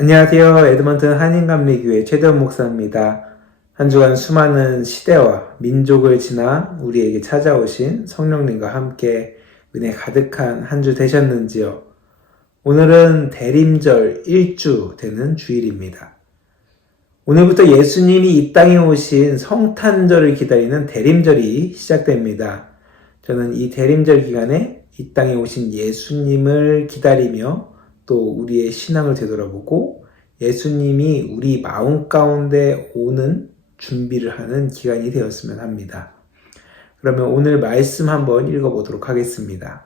안녕하세요. 에드먼튼 한인감리교회 최대원 목사입니다. 한 주간 수많은 시대와 민족을 지나 우리에게 찾아오신 성령님과 함께 은혜 가득한 한 주 되셨는지요? 오늘은 대림절 1주 되는 주일입니다. 오늘부터 예수님이 이 땅에 오신 성탄절을 기다리는 대림절이 시작됩니다. 저는 이 대림절 기간에 이 땅에 오신 예수님을 기다리며 또 우리의 신앙을 되돌아보고 예수님이 우리 마음 가운데 오는 준비를 하는 기간이 되었으면 합니다. 그러면 오늘 말씀 한번 읽어보도록 하겠습니다.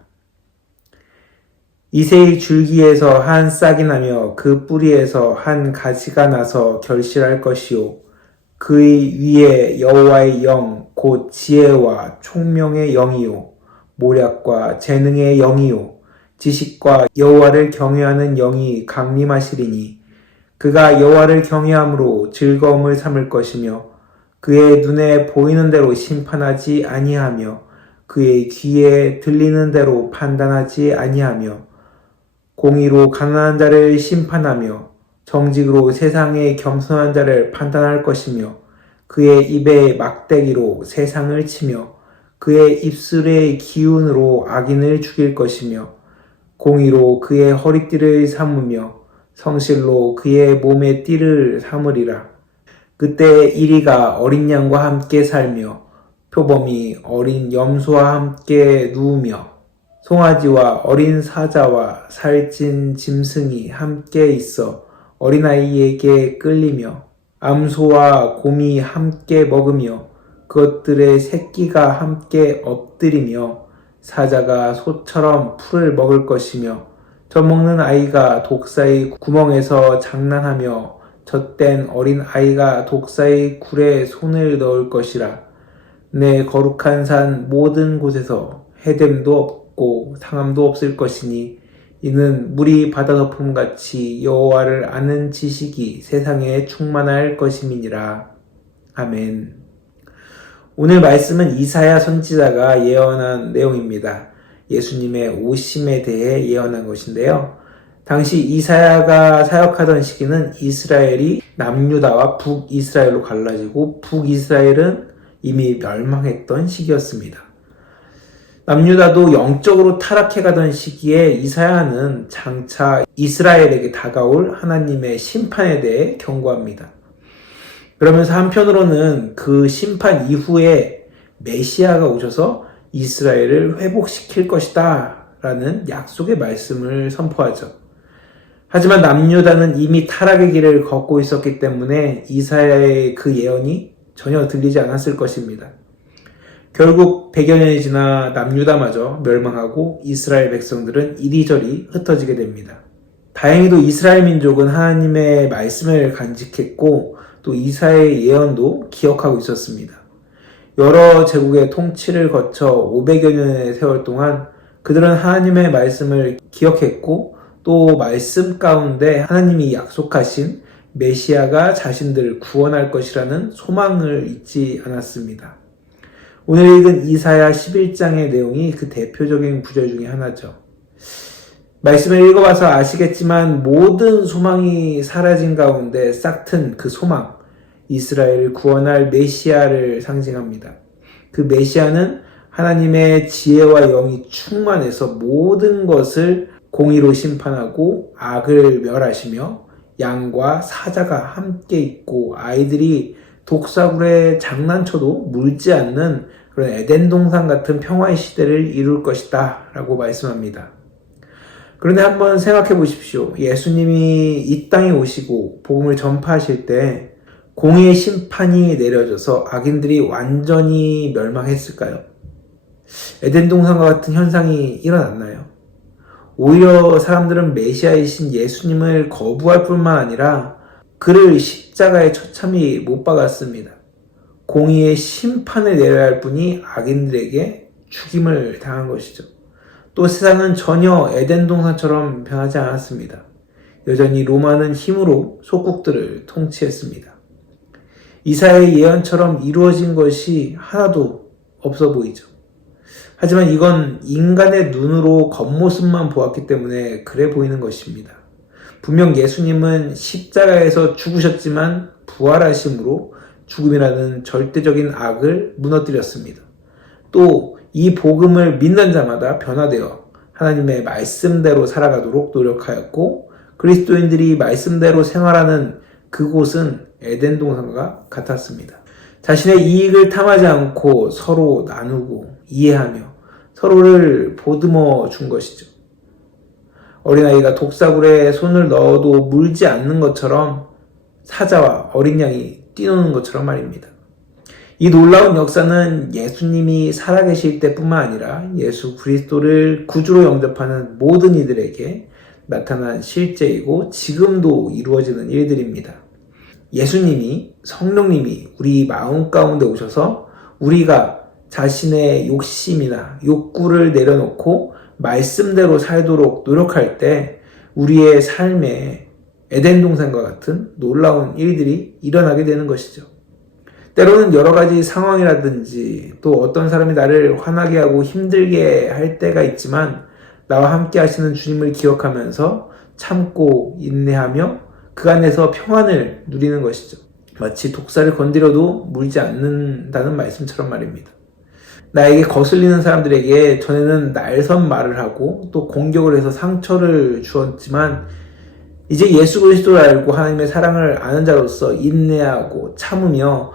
이새의 줄기에서 한 싹이 나며 그 뿌리에서 한 가지가 나서 결실할 것이요 그의 위에 여호와의 영 곧 지혜와 총명의 영이요 모략과 재능의 영이요 지식과 여호와를 경외하는 영이 강림하시리니 그가 여호와를 경외함으로 즐거움을 삼을 것이며 그의 눈에 보이는 대로 심판하지 아니하며 그의 귀에 들리는 대로 판단하지 아니하며 공의로 가난한 자를 심판하며 정직으로 세상의 겸손한 자를 판단할 것이며 그의 입에 막대기로 세상을 치며 그의 입술의 기운으로 악인을 죽일 것이며 공의로 그의 허리띠를 삼으며 성실로 그의 몸의 띠를 삼으리라. 그때 이리가 어린 양과 함께 살며 표범이 어린 염소와 함께 누우며 송아지와 어린 사자와 살찐 짐승이 함께 있어 어린아이에게 끌리며 암소와 곰이 함께 먹으며 그것들의 새끼가 함께 엎드리며 사자가 소처럼 풀을 먹을 것이며 젖먹는 아이가 독사의 구멍에서 장난하며 젖된 어린 아이가 독사의 굴에 손을 넣을 것이라. 내 거룩한 산 모든 곳에서 해됨도 없고 상함도 없을 것이니 이는 물이 바다 덮음같이 여호와를 아는 지식이 세상에 충만할 것임이니라. 아멘. 오늘 말씀은 이사야 선지자가 예언한 내용입니다. 예수님의 오심에 대해 예언한 것인데요. 당시 이사야가 사역하던 시기는 이스라엘이 남유다와 북이스라엘로 갈라지고 북이스라엘은 이미 멸망했던 시기였습니다. 남유다도 영적으로 타락해가던 시기에 이사야는 장차 이스라엘에게 다가올 하나님의 심판에 대해 경고합니다. 그러면서 한편으로는 그 심판 이후에 메시아가 오셔서 이스라엘을 회복시킬 것이다 라는 약속의 말씀을 선포하죠. 하지만 남유다는 이미 타락의 길을 걷고 있었기 때문에 이사야의 그 예언이 전혀 들리지 않았을 것입니다. 결국 100여 년이 지나 남유다마저 멸망하고 이스라엘 백성들은 이리저리 흩어지게 됩니다. 다행히도 이스라엘 민족은 하나님의 말씀을 간직했고 또 이사야의 예언도 기억하고 있었습니다. 여러 제국의 통치를 거쳐 500여 년의 세월 동안 그들은 하나님의 말씀을 기억했고 또 말씀 가운데 하나님이 약속하신 메시아가 자신들을 구원할 것이라는 소망을 잊지 않았습니다. 오늘 읽은 이사야 11장의 내용이 그 대표적인 구절 중에 하나죠. 말씀을 읽어봐서 아시겠지만 모든 소망이 사라진 가운데 싹튼 그 소망, 이스라엘을 구원할 메시아를 상징합니다. 그 메시아는 하나님의 지혜와 영이 충만해서 모든 것을 공의로 심판하고 악을 멸하시며 양과 사자가 함께 있고 아이들이 독사굴에 장난쳐도 물지 않는 그런 에덴 동산 같은 평화의 시대를 이룰 것이다 라고 말씀합니다. 그런데 한번 생각해 보십시오. 예수님이 이 땅에 오시고 복음을 전파하실 때 공의의 심판이 내려져서 악인들이 완전히 멸망했을까요? 에덴 동산과 같은 현상이 일어났나요? 오히려 사람들은 메시아이신 예수님을 거부할 뿐만 아니라 그를 십자가에 처참히 못 박았습니다. 공의의 심판을 내려야 할 분이 악인들에게 죽임을 당한 것이죠. 또 세상은 전혀 에덴 동산처럼 변하지 않았습니다. 여전히 로마는 힘으로 속국들을 통치했습니다. 이사야의 예언처럼 이루어진 것이 하나도 없어 보이죠. 하지만 이건 인간의 눈으로 겉모습만 보았기 때문에 그래 보이는 것입니다. 분명 예수님은 십자가에서 죽으셨지만 부활하심으로 죽음이라는 절대적인 악을 무너뜨렸습니다. 또 이 복음을 믿는 자마다 변화되어 하나님의 말씀대로 살아가도록 노력하였고, 그리스도인들이 말씀대로 생활하는 그곳은 에덴 동산과 같았습니다. 자신의 이익을 탐하지 않고 서로 나누고 이해하며 서로를 보듬어 준 것이죠. 어린아이가 독사굴에 손을 넣어도 물지 않는 것처럼 사자와 어린 양이 뛰노는 것처럼 말입니다. 이 놀라운 역사는 예수님이 살아계실 때뿐만 아니라 예수 그리스도를 구주로 영접하는 모든 이들에게 나타난 실제이고 지금도 이루어지는 일들입니다. 예수님이, 성령님이 우리 마음 가운데 오셔서 우리가 자신의 욕심이나 욕구를 내려놓고 말씀대로 살도록 노력할 때 우리의 삶에 에덴 동산과 같은 놀라운 일들이 일어나게 되는 것이죠. 때로는 여러 가지 상황이라든지 또 어떤 사람이 나를 화나게 하고 힘들게 할 때가 있지만 나와 함께 하시는 주님을 기억하면서 참고 인내하며 그 안에서 평안을 누리는 것이죠. 마치 독사를 건드려도 물지 않는다는 말씀처럼 말입니다. 나에게 거슬리는 사람들에게 전에는 날선 말을 하고 또 공격을 해서 상처를 주었지만 이제 예수 그리스도를 알고 하나님의 사랑을 아는 자로서 인내하고 참으며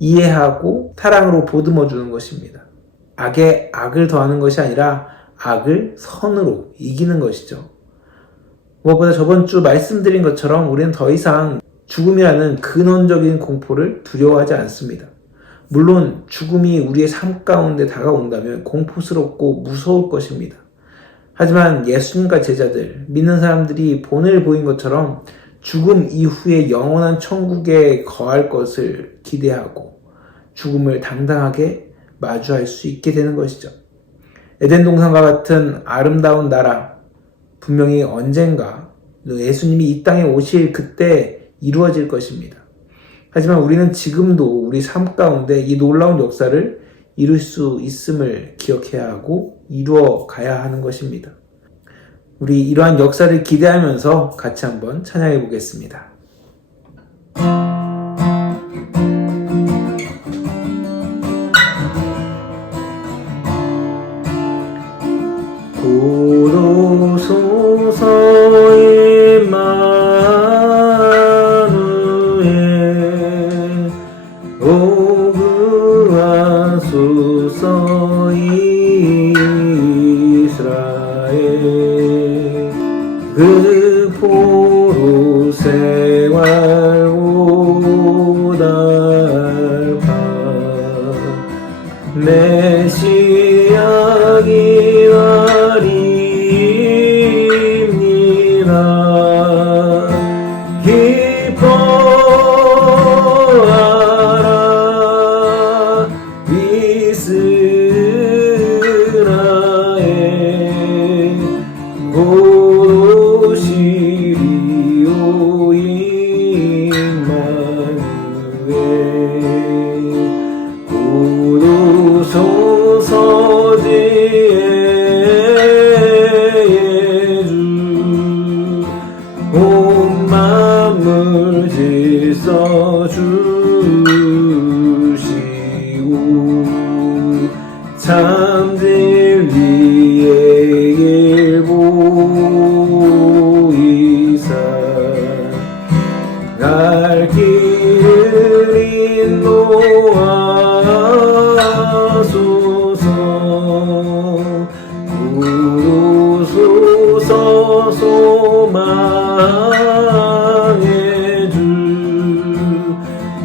이해하고 사랑으로 보듬어 주는 것입니다. 악에 악을 더하는 것이 아니라 악을 선으로 이기는 것이죠. 무엇보다 저번 주 말씀드린 것처럼 우리는 더 이상 죽음이라는 근원적인 공포를 두려워하지 않습니다. 물론 죽음이 우리의 삶 가운데 다가온다면 공포스럽고 무서울 것입니다. 하지만 예수님과 제자들, 믿는 사람들이 본을 보인 것처럼 죽음 이후에 영원한 천국에 거할 것을 기대하고 죽음을 당당하게 마주할 수 있게 되는 것이죠. 에덴 동산과 같은 아름다운 나라, 분명히 언젠가 예수님이 이 땅에 오실 그때 이루어질 것입니다. 하지만 우리는 지금도 우리 삶 가운데 이 놀라운 역사를 이룰 수 있음을 기억해야 하고 이루어 가야 하는 것입니다. 우리 이러한 역사를 기대하면서 같이 한번 찬양해 보겠습니다. 고로소서 임마누엘 오구하소서 이스라엘 그 포로 생활 오달파 메시아 기다립니다. 기뻐하라 이스라엘 곧 오시리오 임마누엘 곧 오소서 지혜의 주 온 만물 질서 주시고 참 진리의 길 보이사 갈 길을 인도하소서 부르소서 소망의 주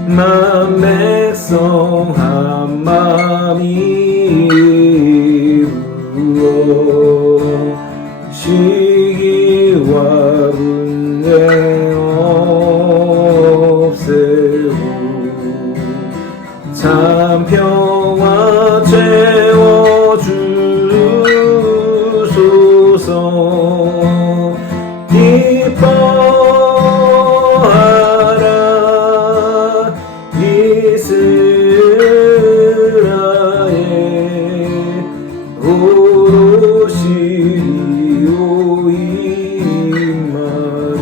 만백성 한마음 이루어 시기와 분쟁 없애고 참 평화 채워주소서 기뻐하라 이스라엘 곧 오시리오 임마누엘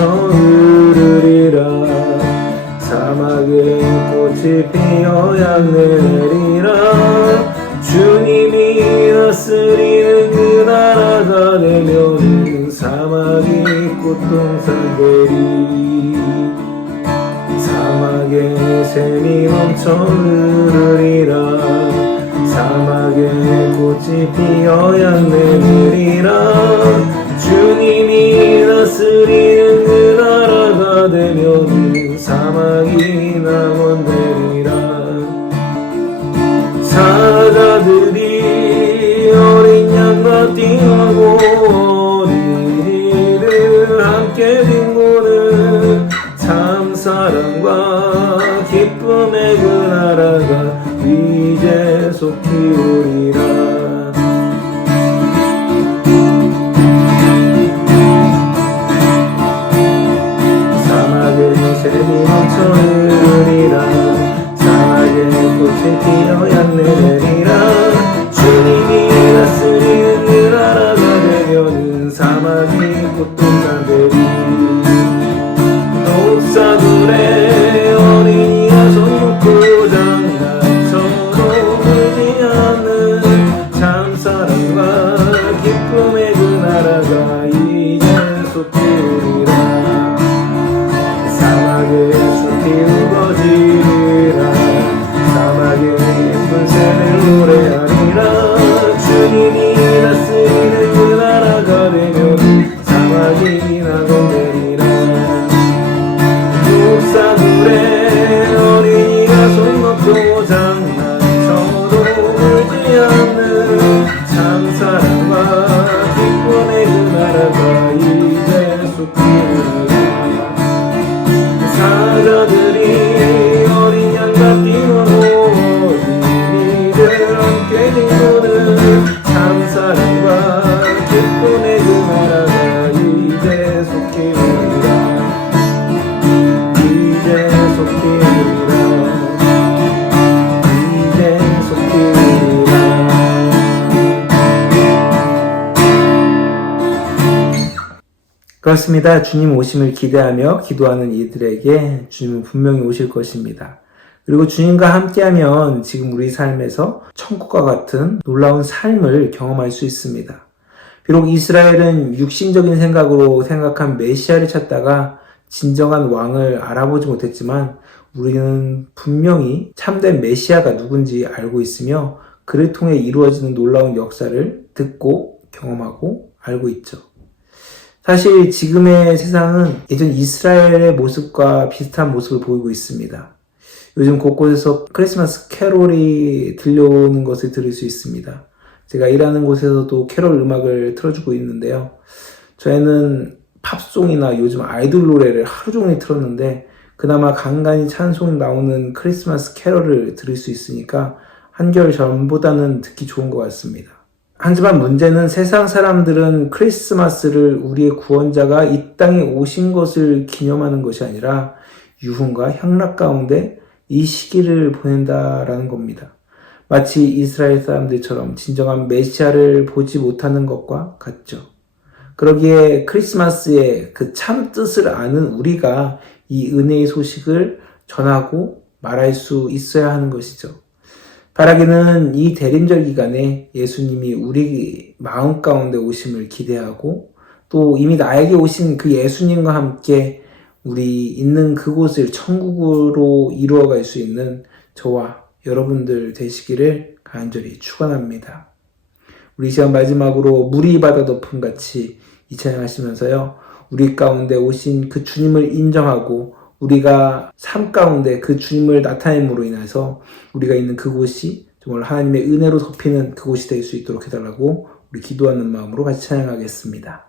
멈춰 흐르리라. 사막에 꽃이 피어 향내리라. 주님이 다스리는 그 나라가 되면 사막이 꽃동산 되리. 사막에 샘이 멈춰 흐르리라. 사막에 꽃이 피어 향내리라. 주님이 다스리는 그 나라가 되면 사막이 낙원되리라. 사자들이 어린 양과 띠하고 어린이를 함께 빈고는 참 사랑과 기쁨의 그 나라가 이제 속히 오리라. 사막에 샘이 멈춰 흐르리라. 사막에 꽃이 피어 향내리라. 주님이 다스리는 그 나라가 되면은 사막이 꽃동산 되리. 독사들의 어린이가 손놓고 장난쳐도 울지 않는 참 사랑과 기쁨의 그 나라가 이제 속히 오리라. 사막에 숲이 우거지리라. 사막에 예쁜 새를 노래하리라. 주님이 다스리는 그 나라가 되면 사막이 낙원되리라. 독사들의 어린이가 손놓고 장난쳐도 울지 않는 참 사랑과 기쁨의 그 나라가 이제 속히 오리라. 사자들이 어린 양과 띠노노 어린이를 함께 빈고는 참 사랑과 기쁨의 그 나라가 이제 속히 오리라. 이제 속히 오리라. 이제 속히 오리라. 그렇습니다. 주님 오심을 기대하며 기도하는 이들에게 주님은 분명히 오실 것입니다. 그리고 주님과 함께하면 지금 우리 삶에서 천국과 같은 놀라운 삶을 경험할 수 있습니다. 비록 이스라엘은 육신적인 생각으로 생각한 메시아를 찾다가 진정한 왕을 알아보지 못했지만 우리는 분명히 참된 메시아가 누군지 알고 있으며 그를 통해 이루어지는 놀라운 역사를 듣고 경험하고 알고 있죠. 사실 지금의 세상은 예전 이스라엘의 모습과 비슷한 모습을 보이고 있습니다. 요즘 곳곳에서 크리스마스 캐롤이 들려오는 것을 들을 수 있습니다. 제가 일하는 곳에서도 캐롤 음악을 틀어주고 있는데요. 저희는 팝송이나 요즘 아이돌 노래를 하루 종일 틀었는데 그나마 간간히 찬송이 나오는 크리스마스 캐롤을 들을 수 있으니까 한결 전보다는 듣기 좋은 것 같습니다. 하지만 문제는 세상 사람들은 크리스마스를 우리의 구원자가 이 땅에 오신 것을 기념하는 것이 아니라 유흥과 향락 가운데 이 시기를 보낸다라는 겁니다. 마치 이스라엘 사람들처럼 진정한 메시아를 보지 못하는 것과 같죠. 그러기에 크리스마스의 그 참 뜻을 아는 우리가 이 은혜의 소식을 전하고 말할 수 있어야 하는 것이죠. 바라기는 이 대림절 기간에 예수님이 우리 마음 가운데 오심을 기대하고 또 이미 나에게 오신 그 예수님과 함께 우리 있는 그곳을 천국으로 이루어갈 수 있는 저와 여러분들 되시기를 간절히 축원합니다. 우리 시간 마지막으로 물이 바다 덮음 같이 이 찬양하시면서요. 우리 가운데 오신 그 주님을 인정하고 우리가 삶 가운데 그 주님을 나타냄으로 인해서 우리가 있는 그곳이 정말 하나님의 은혜로 덮이는 그곳이 될 수 있도록 해달라고 우리 기도하는 마음으로 같이 찬양하겠습니다.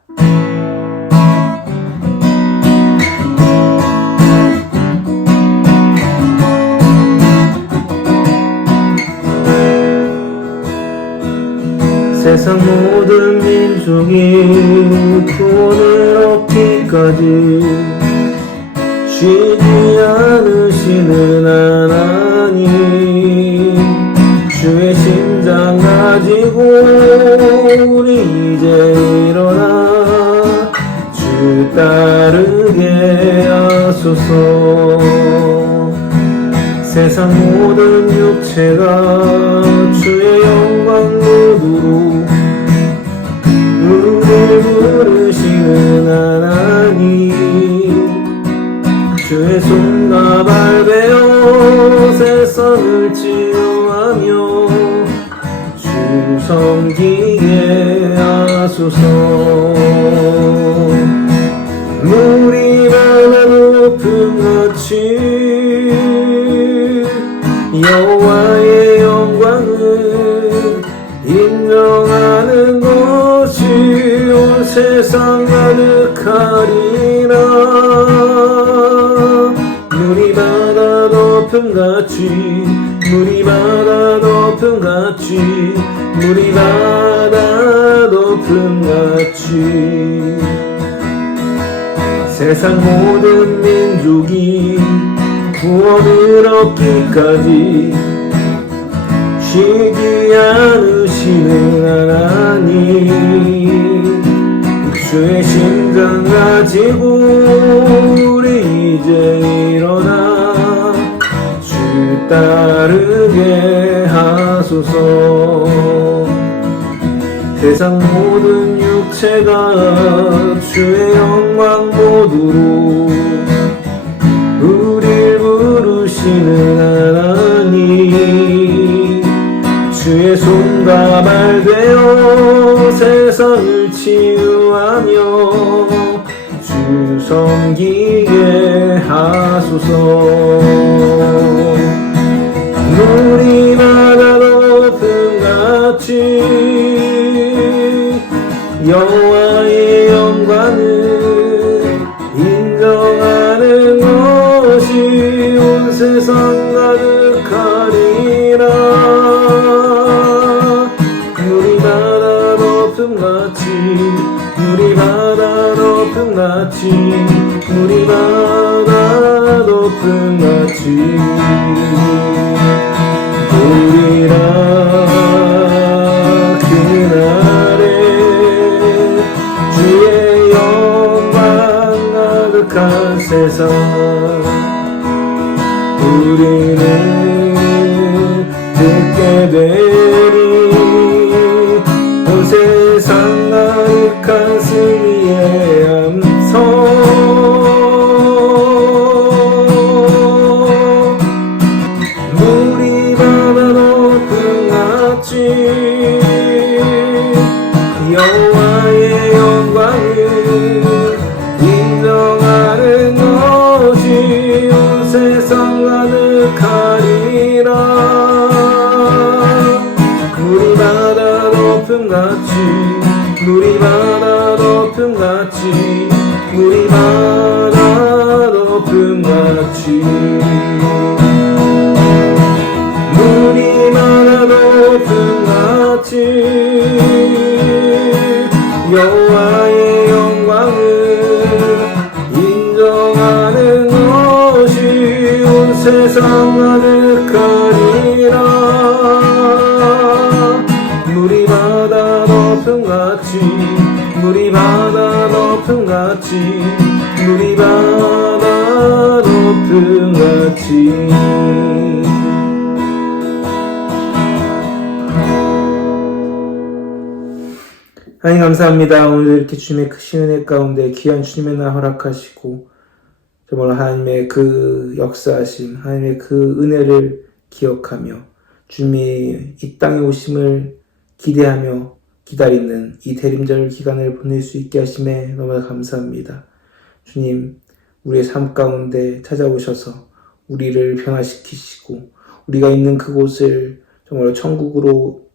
세상 모든 민족이 구원을 얻기까지 쉬지 않으시는 하나님, 주의 심장 가지고 우리 이제 일어나 주 따르게 하소서. 세상 모든 육체가 주의 영광 모두로 우리를 부르시는 하나님, 주의 손과 발 베어 세상을 치유하며 주 섬기게 하소서. 물이 바다 높음같이 여호와의 영광을 인정하는 것이 온 세상 가득하리라. 물이 바다 높음같이, 물이 바다 높음같이, 물이 바다 높음같이 세상 모든 민족이 구원을 얻기까지 쉬지 않으시는 하나님, 주의 심장 가지고 우리 이제 일어나 주 따르게 하소서. 세상 모든 육체가 주의 영광 모두로 우릴 부르시는 하나님, 주의 손과 발 되어 세상을 치유하며 주 섬기게 하소서. 물이 바다 높음같이 여호와의 영광을 인정하는 것이 온 세상 가득하리라. 물이 바다 높음같이, 물이 바다 높음같이, 물이 바다 높음같이 보리라. 그날에 주의 영광 가득한 세상 우리는 듣게 되리. 온 세상 가득한 승리의 함성 물이 바다 높음같이 여호와의 영광을 인정하는 것이 온 세상 가득하리라. 물이 바다 높음같이, 물이 바다 높음같이, 물이 바다 높음같이 물이 바다 높음같이 여호와의 영광을 인정하는 것이 온 세상 가득하리라. 물이 바다 높음같이, 물이 바다 높음같이, 물이 바다 높음같이 하나님 감사합니다. 오늘 이렇게 주님의 크신 은혜 가운데 귀한 주님의 날 허락하시고 정말 하나님의 그 역사하심, 하나님의 그 은혜를 기억하며 주님이 이 땅에 오심을 기대하며 기다리는 이 대림절 기간을 보낼 수 있게 하심에 너무 감사합니다. 주님, 우리의 삶 가운데 찾아오셔서 우리를 변화시키시고 우리가 있는 그곳을 정말 천국으로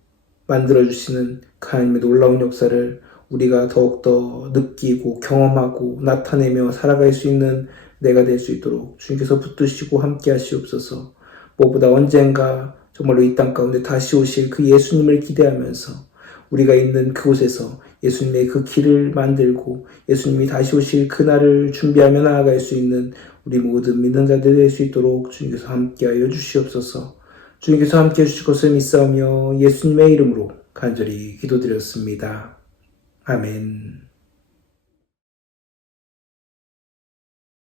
만들어주시는 하나님의 놀라운 역사를 우리가 더욱더 느끼고 경험하고 나타내며 살아갈 수 있는 내가 될 수 있도록 주님께서 붙드시고 함께 하시옵소서. 무엇보다 언젠가 정말로 이 땅 가운데 다시 오실 그 예수님을 기대하면서 우리가 있는 그곳에서 예수님의 그 길을 만들고 예수님이 다시 오실 그날을 준비하며 나아갈 수 있는 우리 모든 믿는 자들 될 수 있도록 주님께서 함께하여 주시옵소서. 주님께서 함께해 주실 것을 믿사오며 예수님의 이름으로 간절히 기도드렸습니다. 아멘.